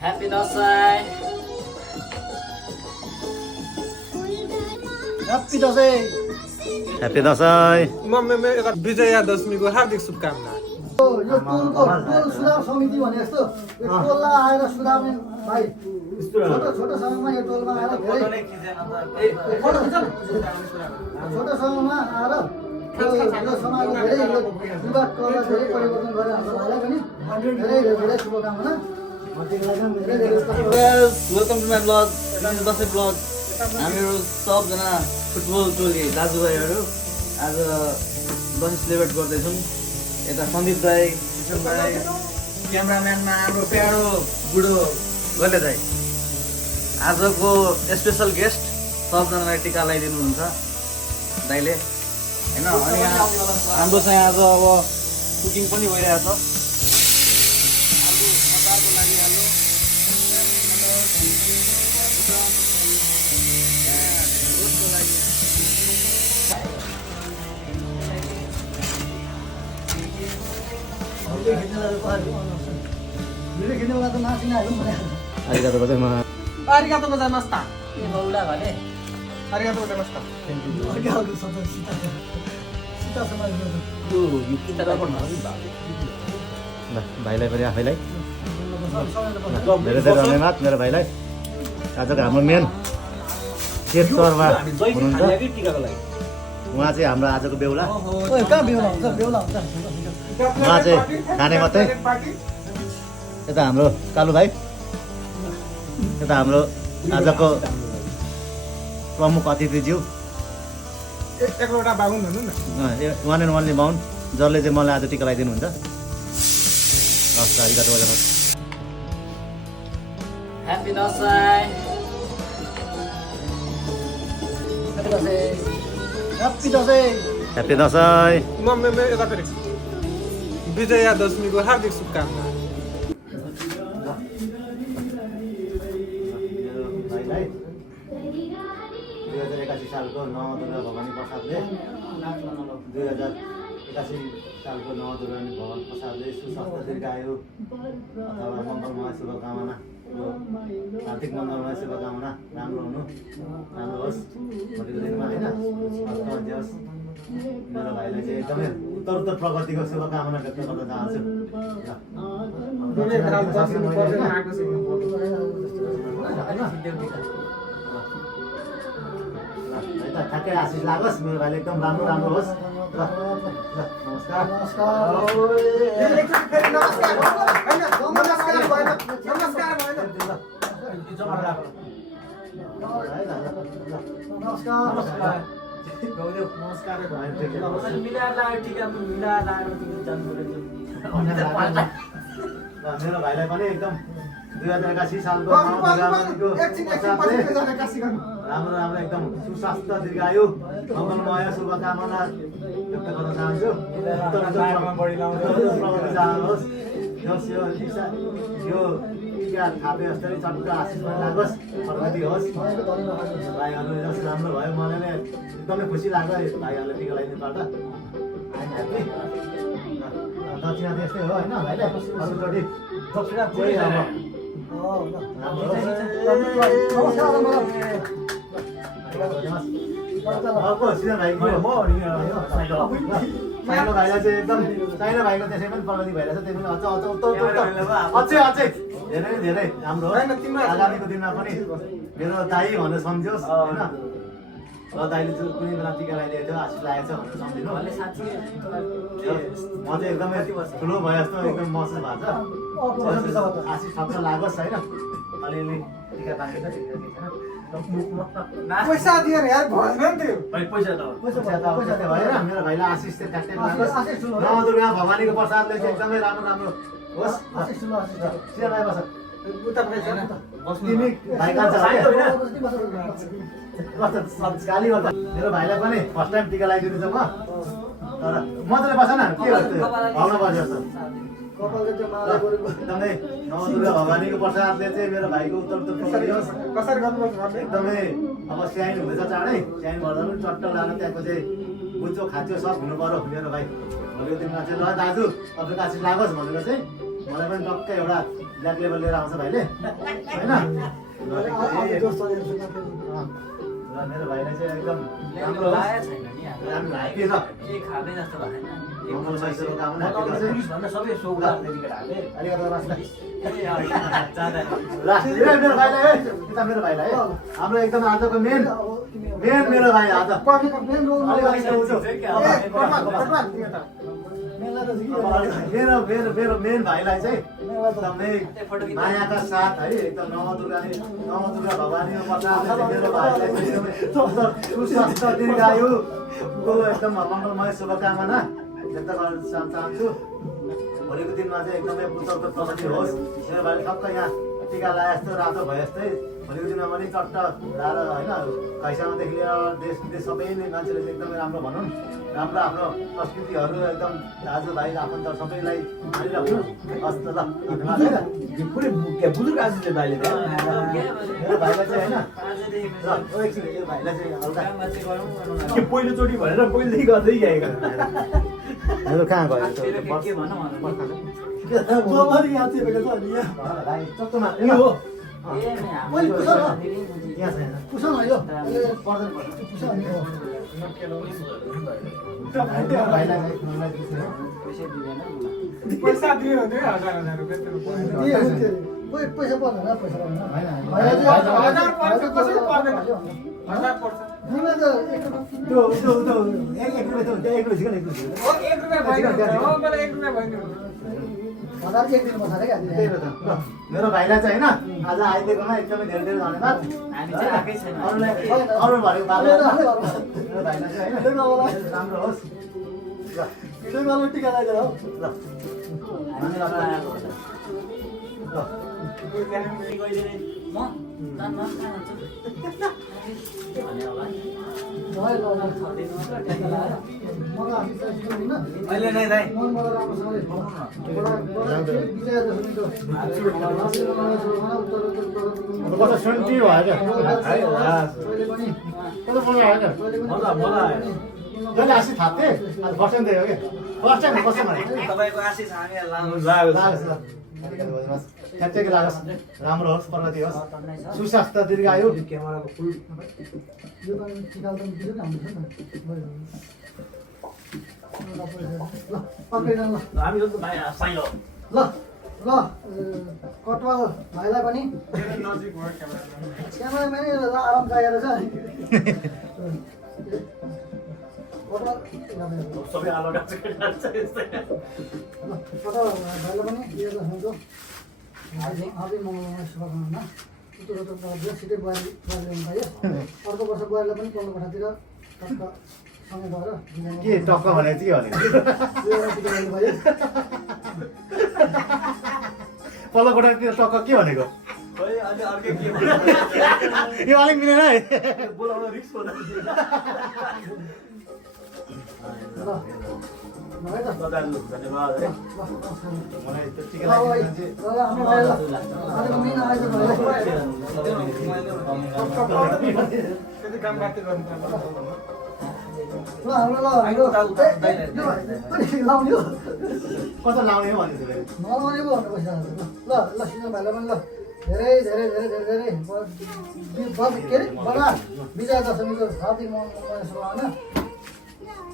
Happy Dashain Happy Dashain Happy Dashain म विजयादशमीको हार्दिक शुभकामना। यो टोलको टोल सुधार समिति भने जस्तो यो टोललाई आएर सुधार्ने भाइ छोटो छोटो समयमा यो टोलमा आएर धेरै फोटो खिच्छ न। छोटो समयमा आएर यो समाजमा धेरै युवा टोललाई धेरै परिवर्तन गरेर हाम्रो भाइलाई पनि धेरै धेरै शुभकामना। Welcome to my blog Dashain blog. हामीहरू सबजना फुटबल टोली दाजुभाइहरू आज दसैँ सेलिब्रेट गर्दैछौँ। यता सन्दीप दाई, किसन दाई, क्यामराम्यानमा हाम्रो प्यारो बुढो गले दाई, आजको स्पेसल गेस्ट सबजनालाई टिका लगाइदिनुहुन्छ दाइले होइन। अनि हाम्रो चाहिँ आज अब कुकिङ पनि भइरहेछ। आलु मटरको लागि आलु रोटको लागि भिडियो खिच्नेवाला त नासिना हेरौँ भने आरिगातो गोजाइमा आरिगातो गोजाइमास्ता। के बौला भने आरिगातो गोजाइमास्ता। अर्को सबै सीता समाज यो किताब पढ्नु ल भाइलाई पनि आफैलाई धेरै धेरै धन्यवाद मेरो भाइलाई। आजको हाम्रो मेन शेष चरमा हुनुहुन्छ टिकाको लागि उहाँ चाहिँ हाम्रो आजको बेहुला। ओए कहाँ बेहुला हुन्छ बेहुला हुन्छ उहाँ चाहिँ खाने मात्रै। यता हाम्रो कालु भाइ, यता हाम्रो आजको प्रमुख अतिथिज्यू एकवटा बाहुन भन्नु न। वान एन्ड ओन्ली बाहुन जसले चाहिँ मलाई आज टिका लगाइदिनुहुन्छ। हस् आरिगातो गोजाइमा। Happy Dashain happy Dashain happy Dashain. म यता फेरि विजयादशमीको हार्दिक शुभकामना। भाइलाई 2081 सालको नवदुर्गा भवानी प्रसादले 2081 सालको नवदुर्गा भवानी प्रसादले सुस्वास्थ्य दीर्घायु अथवा मङ्गलमय शुभकामना, आर्थिक मङ्गलमय शुभकामना, राम्रो हुनु, राम्रो होस् भोलिको दिनमा होइन। हस्त होस् मेरो भाइलाई चाहिँ एकदमै उत्तर प्रगतिको शुभकामना व्यक्त गर्न चाहन्छु। ठ्याक्कै आशिष लागोस् मेरो भाइले एकदम राम्रो राम्रो होस्। ल नमस्कार मेरो भाइलाई पनि एकदम 2081 सालको राम्रो राम्रो एकदम सुस्वास्थ्य दीर्घायु मङ्गलमय शुभकामना व्यक्त गर्न चाहन्छु। प्रगति चाहनुहोस्। यो टिका थापे जस्तै चट्ट आशिष पनि लागोस्, प्रगति होस्। भाइहरू जस राम्रो भयो, मलाई नै एकदमै खुसी लाग्यो भाइहरूले टिका लगाइदिनु पर्दा। ह्याप्पी दक्षिणा त्यस्तै हो होइन भाइले अर्कोचोटि दक्षिणा कोही अब अर्को सिजन भाइको साइनो भाइलाई चाहिँ एकदम साइनो भाइको त्यसै पनि प्रगति भइरहेछ। त्यही पनि अझै धेरै धेरै राम्रो हो। आगामीको दिनमा पनि मेरो दाई भनेर सम्झियोस् होइन। र दाइले चाहिँ कुनै बेला टिका लगाइदिएको थियो, आशिष लागेको छ भनेर सम्झिनु। म चाहिँ एकदमै ठुलो भयो जस्तो एकदम महसुस भएको छ। आशिष ठक्क लागोस् होइन। अलिअलि टिका बाँकी छ पैसा दिएर यार भएन नि त्यो। पैसा त भएर मेरो भाइलाई आशिष चाहिँ ट्याक्कै लागोस्। नवदुर्गा भवानीको प्रसादले चाहिँ एकदमै राम्रो राम्रो होस्। सिधा बस तिमी भाइ कहाँ गाली गर्दा मेरो भाइलाई पनि फर्स्ट टाइम टिका लगाइदिनु छ म। तर मजाले बस न के हो त्यो भावना बस्यो जस्तो एकदमै नवदुर्गा भवानीको प्रसादले चाहिँ मेरो भाइको उत्तर होस्। कसरी गर्नुपर्छ भन्ने एकदमै अब स्याइन हुँदैछ चाँडै, स्याइन भर्दा पनि चट्ट लाएर त्यहाँको चाहिँ बुच्चो खाँचो सब हुनु पर्यो मेरो भाइ। भोलिको दिनमा चाहिँ ल दाजु तपाईँको आशिष लागोस् भनेर चाहिँ मलाई पनि टक्कै एउटा ब्ल्याक लेभल लिएर आउँछ भाइले होइन र मेरो भाइलाई चाहिँ एकदम राम्रो होस्। राम्रो ह्याप्पी छ मङ्गलमय शुभकामना मेरो भाइलाई है यता मेरो भाइलाई है हाम्रो एकदम आजको मेन मेरो भाइ आज मेरो मेन भाइलाई चाहिँ एकदमै मायाका साथ है एकदम नवदुर्गा भवानी मेरो भाइलाई सुस्वास्थ्य दीर्घायुको एकदम मङ्गलमय शुभकामना व्यक्त गर्न चाहन्छु। भोलिको दिनमा चाहिँ एकदमै पुत्रको प्रगति होस्। मेरो भाइले ठक्क यहाँ टिका लगाए जस्तो रातो भए जस्तै भोलिको दिनमा पनि चट्ट लाएर होइन खैसामादेखि लिएर देश विदेश सबै नै मान्छेले चाहिँ एकदमै राम्रो भनौँ राम्रो आफ्नो संस्कृतिहरू एकदम दाजुभाइ आफन्त सबैलाई हालिराख्नु हस् त ल धन्यवाद है बुजुर्ग आजले भाइले मेरो भाइलाई चाहिँ होइन ल एकछिन यो भाइलाई चाहिँ हल्का पहिलोचोटि भनेर पहिलेदेखि गर्दै गएको हजुर कहाँ गयो भाइ चक्कमा हो यहाँ छैन कुसन हो यो पर्दैन पैसा दियो भने 1000 रुपैयाँ तेरो पैसा पर्दैन पैसा पर्छ कसरी पर्दैन 1000 पर्छ तिमीले त त्यो एक रुपियाँ एक रुपियाँ हो 1 रुपैयाँ भइदिनु हो मलाई 1 रुपैयाँ भइदिनु 1000 एक दिन बसारे क्या त्यही हो त ल मेरो भाइलाई चाहिँ होइन आज आइदिएकोमा एकदमै धेरै धेरै धन्यवाद हामी चाहिँ आएकै छैन अरूलाई अरू भनेको बाबा मेरो भाइलाई चाहिँ होइन राम्रो होस् ल तिमीले टिका लगाइदिएर हो ल धन्यवाद ल अहिले नै दाइ मनबाट राम्रोसँगले विजय दशमीको कता सुन्टी भयो क्या कहिले पनि जहिले आसी थाप्थे आज बस्दैन थियो क्या बस्छ भने तपाईँको आशिष हामीलाई लागोस् ल ठ्याक्कै लागोस् राम्रो होस् प्रगति होस् सुस्वास्थ्य दीर्घायु यो त टिका त बिजुली हाम्रो छ ल पक्रिन ल हामी त भाइ साइलो ल ल कटवाल भाइलाई पनि नजिक भयो क्यामेरा क्यामेराम्यान आराम चाहिएको छ कटवाल सबै अलग कटवाल भाइलाई पनि दिएर हुन्छ हार्दिक मङ्गलमय शुभकामना सिधै बुहारी ल्याउनु पाइयो अर्को वर्ष बुहारीलाई पनि पल्लो कोठातिर टक्क सँगै गएर के टक्क भने चाहिँ के भने टिका ल्याउनु पाइयो पल्लो कोठातिर टक्क के भनेको खोइ अलि अर्कै के यो अलिक मिलेन है बोलाउन रिस्क होला ल है त धन्यवाद है मलाई त टिका ल भाइ लाग्यो ल हाम्रो भाइ ल आजको मेन आएको भाइलाई त्यति काम काट्दै गर्नुपर्छ ल हाम्रो ल हाम्रो लाउने हो कता लाउने हो भनेको थियो नलाउने पो भन्नु पैसा ल ल सिजन भाइलाई पनि ल धेरै धेरै धेरै धेरै धेरै के अरे बडा विजया दशमीको हार्दिक मङ्गलमय शुभकामना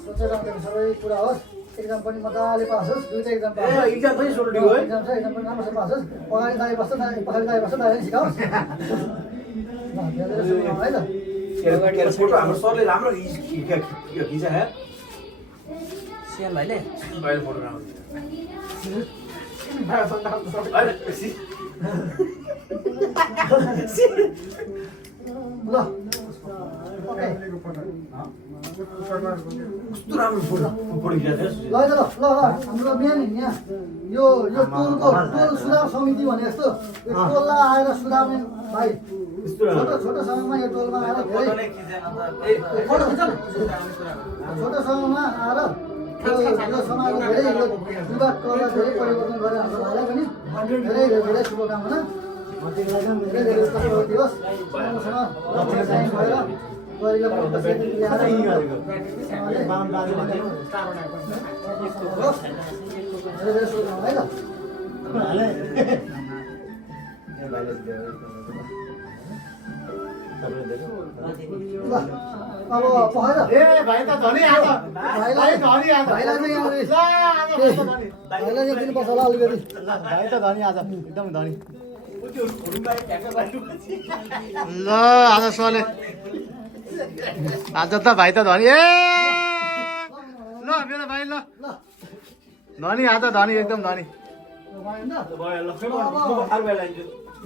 सोचेर आउँदाखेरि सबै कुरा होस् एक्जाम पनि मजाले पास होस् दुईवटा एक्जाम पास होस् एक्जाम पनि सुरु एक्जाम छ एक्जाम पनि राम्रोसँग पास होस् पछाडि दाइ बस्छ पछाडि दाइ बस्छ दाइले सिकाओस् ल धेरै शुभकामना है त फोटो हाम्रो सरले राम्रो खिचा है सिएम भाइले भाइले फोटो राम्रो ल ओके कस्तो राम्रो फोटो खिचाएको ल है त ल ल हाम्रो मेन यहाँ यो टोल सुधार समिति भने जस्तो यो टोललाई आएर सुधार्ने भाइ छोटो समयमा यो टोलमा आएर धेरै फोटो खिच न छोटो समयमा आएर यो समाजको धेरै युवा टोललाई धेरै परिवर्तन गरेर हाम्रो भाइलाई पनि धेरै धेरै शुभकामना धेरै धेरै प्रगति होस् राम्रोसँग भएर गरिला पनि धेरै धेरै शुभकामना है त भाइलाई दियो ल अब पखेर ए भाइ त धनी आज भाइलाई धनी आज भाइलाई चाहिँ यहाँ ल आज त धनी भाइलाई चाहिँ दिनुपर्छ होला अलिकति ल भाइ त धनी आज एकदम धनी ल आज सोले आज त भाइ त धनी ए ल मेरो भाइ ल धनी आज धनी एकदम धनी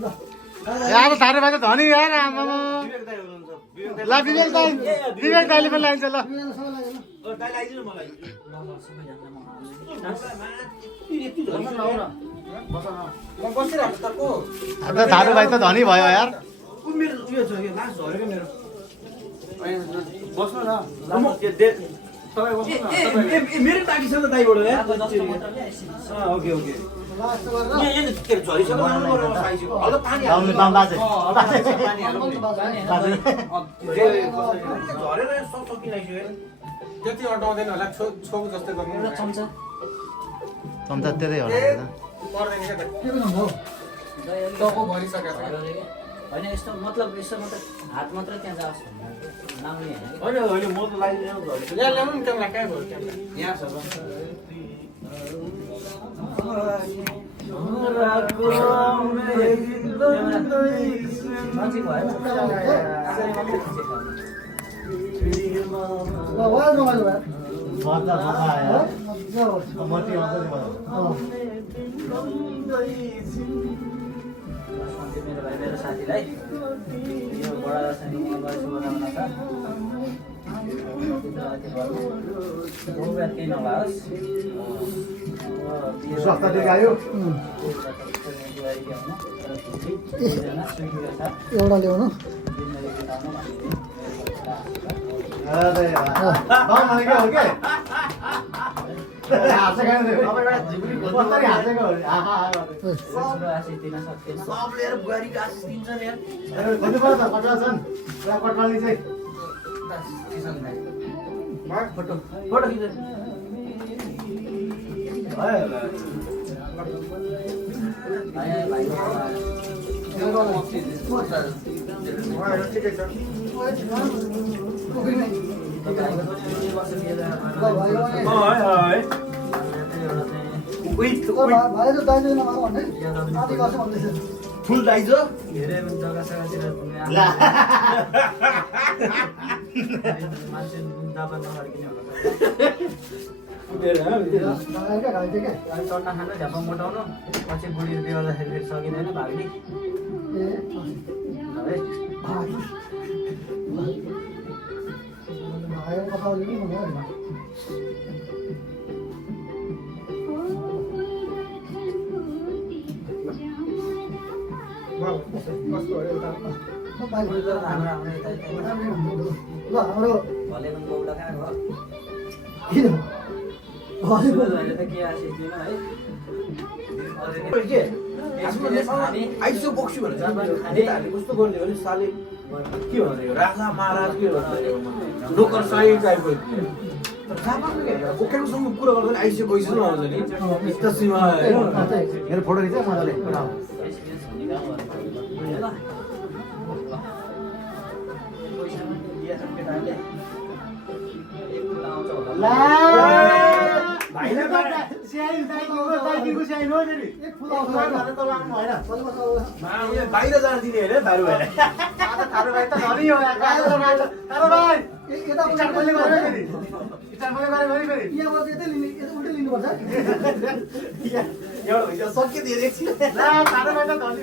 आज थारे भाइ त धनी यार आमामा ल विवेक दाइले पनि लाइन्छ ल म बसिरहेको त को आज थारू भाइ त धनी भयो यार मेरो उयो छ कि लास्ट झरेको मेरो बस्नु न तपाईँ बस्नु न मेरो टाकी छ त दाइबाट यार ओके ओके लास्ट गरेर यहाँ के झरिसक्यो लाउनु पर्यो साइजको हल्का पानी लाउनु बाजे पानी हाल्नु झरेर सब सकिरहेको त्यति अटाउँदैन होला छोक जस्तै गर्नु चम्चा चम्चा त्यतै होला पर्दैन क्या त के पनि हुन्छ हौ टाउको भरिसकेको छ होइन यस्तो मतलब हात मात्र त्यहाँ जाओस् लाउने होइन होइन होइन म त लाइदिनु झरेको यहाँ ल्याउनु नि क्यामेरा कहाँ भयो क्यामेरा यहाँ छ नजिक भएर ल भयो रमाइलो भयो मजा आयो ल मटी आउँछ नि मलाई मेरो भाइ मेरो साथीलाई यो बडा दसैँको शुभकामना छ केही नभओस् स्वास्थ्य दीर्घायु एउटा ल्याउनु अरे बाउ भनेको हो के हाँसेको कसरी हाँसेको आहा आशिष दिन सक्दैन सब लिएर बुहारीको आशिष दिन्छ नि यार कति पर्छ कटवा छन् कटवाली चाहिँ फोटो फोटो खिच्छ ठिकै छ भाइ त दाइजो नभएको भन्ने आधी गर्छ भन्दैछ फुल दाइजो धेरै जग्गा सग्गातिर ला मान्छे दाबा नगरिकन होला घाइते घाइते के चट्टा खानु झ्यापा मोटाउनु पछि बुढी बिहाउँदाखेरि फेरि सकिँदैन भाग्ने ए है भाइ भाइ कथा लिनु भन्यो हैन कस्तो हो एउटा हाम्रो हाम्रो यता ल हाम्रो भलेको गौडा कहाँ भयो किन सुरज भाइले त के आशिष दिनु है आइसो बोक्छु भनेर नेताहरूले कस्तो गर्ने भने साले के भन्छ यो राजा महाराज के भन्छ नोकरसाही टाइपको बोकेकोसँग कुरा गर्दा आइसो गइसो आउँछ नि तस्वीरमा मेरो फोटो खिच्छ मजाले एक्सपिरियन्स हुने काम गर्नु पैसा पनि दिएछ केटाहरूले एक कुरा आउँछ होला ला भाइले दाइको स्याइन हो नि एक फुल आउँछ त लाउनु भएन बाहिर जान दिने होइन दारु भएर थारू भाइ त धनी हो यार थारू भाइ यता स्टार्ट मैले गरे फेरि स्टार्ट मैले गरे फेरि फेरि यहाँबाट यतै लिने उल्टै लिनुपर्छ एउटा भइसक्यो सकिदियो एकछिन ला थारू भाइ त धनी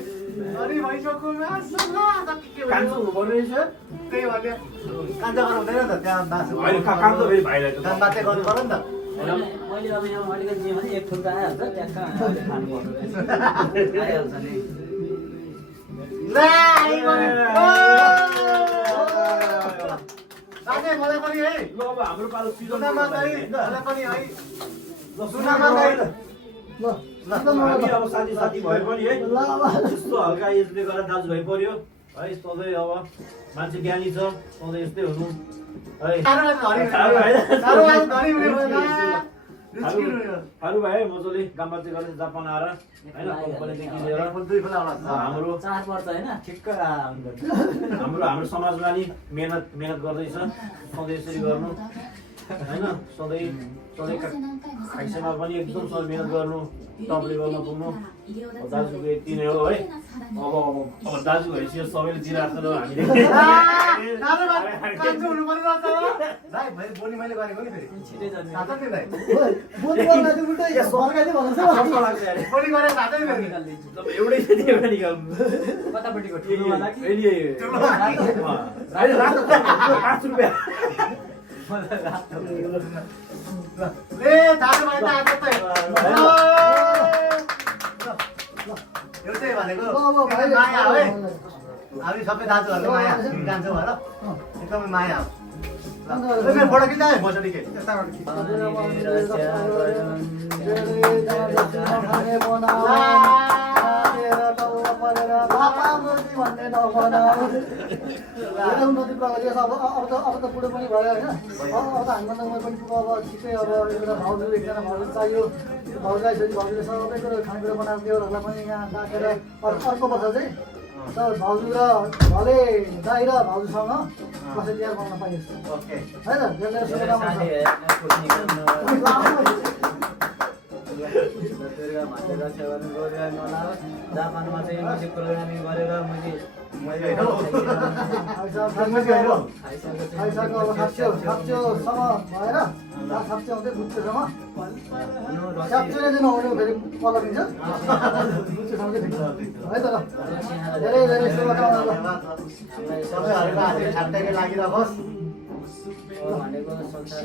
धनी भइसक्यो मासल्ला त के कान्छो हुनुपर्ने रहेछ त्यही भने कान्छ गर्नु हुँदैन त त्यहाँ बासु होइन कान्छो फेरि भाइलाई त त्यहाँ बाते गर्नु पर्यो नि त मैले अब यहाँ अलिकति दिएँ भने एक ठुल्का आइहाल्छ त्यहाँ कहाँ खानुपर्छ आइहाल्छ नि ला आइ गरे साथै मलाई पनि है ल अब हाम्रो पालो सिजन सुनामा दाइ मलाई पनि है ल सुनामा दाइ ल हामी अब साथी साथी भए पनि है ल अब यस्तो हल्का यसले गर्दा दाजुभाइ पर्यो है सधैँ अब मान्छे ज्ञानी छ सधैँ यस्तै हुनु है थारू भाइ धनी हुने भयो फारू भाइ मजाले कामबाजी गरेर जापान आएर होइन कम्पनीदेखि लिएर हाम्रो 4 वर्ष होइन ठिक्क हाम्रो समाजमा नि मेहनत गर्दैछ सधैँ यसरी गर्नु होइन सधैँ खाइसमा पनि एकदम सधैँ मेहनत गर्नु टप लेभलमा पुग्नु दाजुको यति नै हो है अब दाजु भएपछि सबैले दिइरहेको छ र हामीले छिटै जन्मियो एउटै निकाल्नु कतापट्टिको ठुलोवाला कि 5 रुपियाँ एउटै भनेको माया हो है हामी सबै दाजुहरूको माया कान्छो भएर एकदमै माया हो फोटो खिच्दा है मसडी के अब त बुढो पनि भयो होइन अब त हामीमा उमेर पनि पुग्यो अब छिट्टै अब एउटा भाउजू एकजना भाउजू चाहियो भाउजूलाई छोरी भाउजूले सबै कुरो खानेकुरा बनाएको त्योहरूलाई पनि यहाँ राखेर अर्को वर्ष चाहिँ भाउजू र भले दाइ र भाउजूसँग कसै बिहा गर्न पाइयोस् होइन धेरै शुभकामना जापानमा चाहिँ म्युजिक प्रोग्रामिङ गरेर मैले खाइसक्यो अब खाप्च्योसम्म भएर खाप्च्यो आउँदै बुच्चोसम्म खाप्च्योले चाहिँ नहुने फेरि कलर दिन्छ बुच्चोसम्म चाहिँ है त ल धेरै धेरै शुभकामना सबैहरूको लागिरहोस् भनेको संसार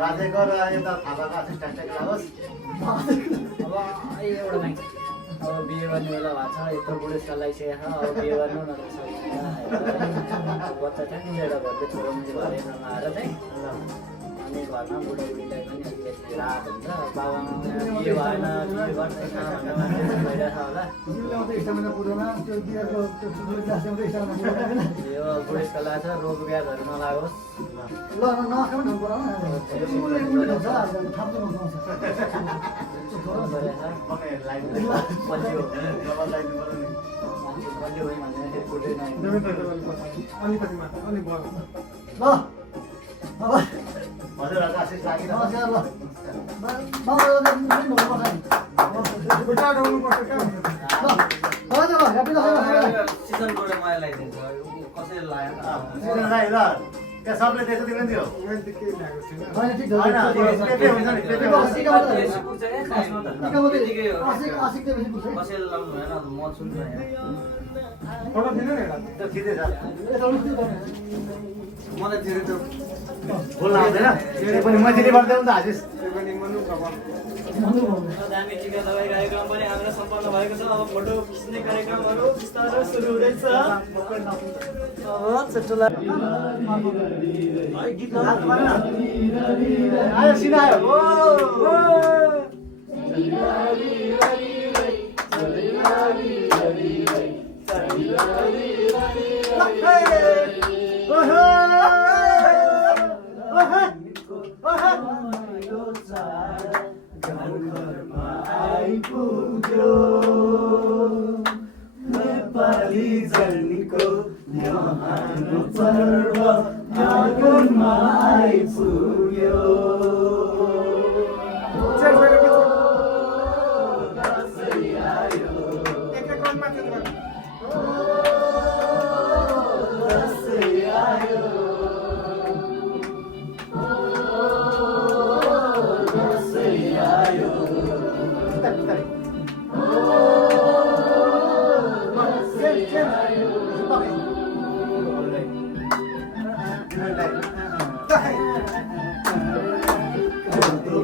राजेको र यता थापाको एसिस्टेन्ट लागोस् अब एउटा मान्छे अब बिहे गर्ने बेला भएको छ यत्रो बुढेसकाल लागिसकेको छ अब बिहे गर्नु न बच्चा चाहिँ मिलेर घरले छोरो मिल्यो भरे नआएर चाहिँ अनि घरमा बुढाबुढीलाई पनि अलिकति राहत हुन्छ बाबामा बिहे भएन बिहे गर्दैन भइरहेछ होला यो बुढेसकाल लाग्छ रोग ब्याजहरू नलागोस् ल हजुरहरूको आशिष लागि सिजन गएर मलाई लगाइदिन्छ कसैले लाग्यो त्यहाँ सबले त्यसो दिनु थियो कसैले लाउनु भएन म सुन्छु मलाई धेरै त बोल्न आउँदैन पनि मैथिली गर्दै त आशिष दामी टिका लगाई कार्यक्रम पनि हाम्रो सम्पन्न भएको छ अब फोटो खिच्ने कार्यक्रमहरू बिस्तारै सुरु हुँदैछ आयो सिनायो नेपाली जनको न्यानो पर्व आँगनमा आइपुग्यो दसैँ आयो दसैँ आयो दसैँ आयो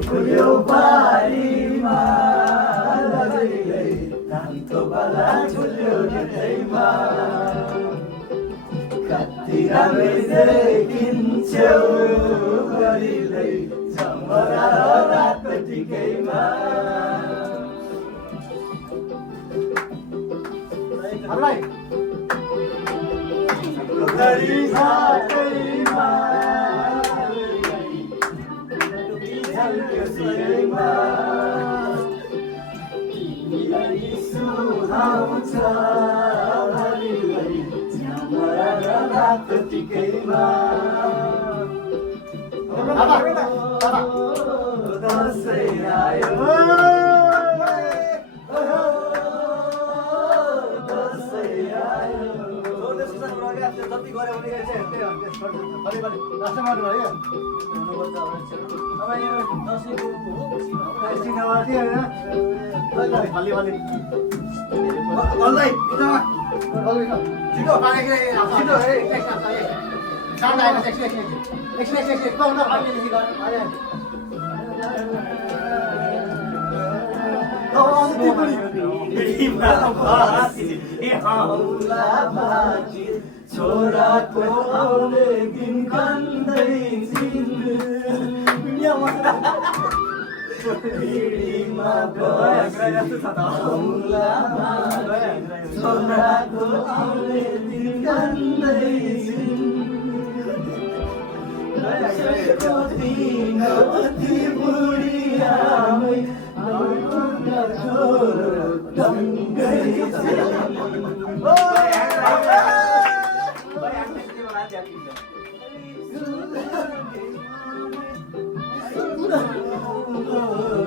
खुल्यो बारीमा लगैलै धानको बाला झुल्यो गीतैमा कति राम्रै देखिन्छौ गरिलै झमरा रात टिकैमा घरी घाटैमा झल्क्यो सिरैमा तिमीलाई सुहाउँछ हरिलाई झ्याम्रा र रात टिकैमा दसैँ आयो दसैँ आयो जति गऱ्यो भने चाहिँ त्यही हो अलिकति लास्टमा गर्नु भयो छिटो पाकेको छिटो साउन्ड आएन छोराको आउने दिन कान्दै पिँढीमा छोराको आउने दिन कान्दै कति बुढी आमै छोरो दङ्गै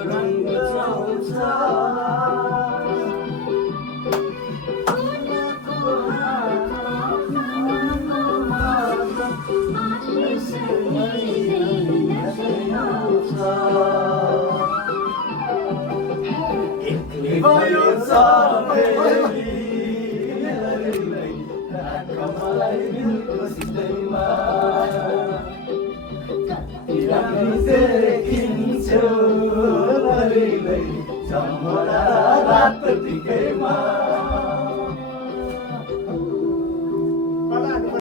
रङ्ग चाउँछ भयो मलाई दिलको सिधैमा देखिन्छौ हरिलाई झमरा रात टिकैमा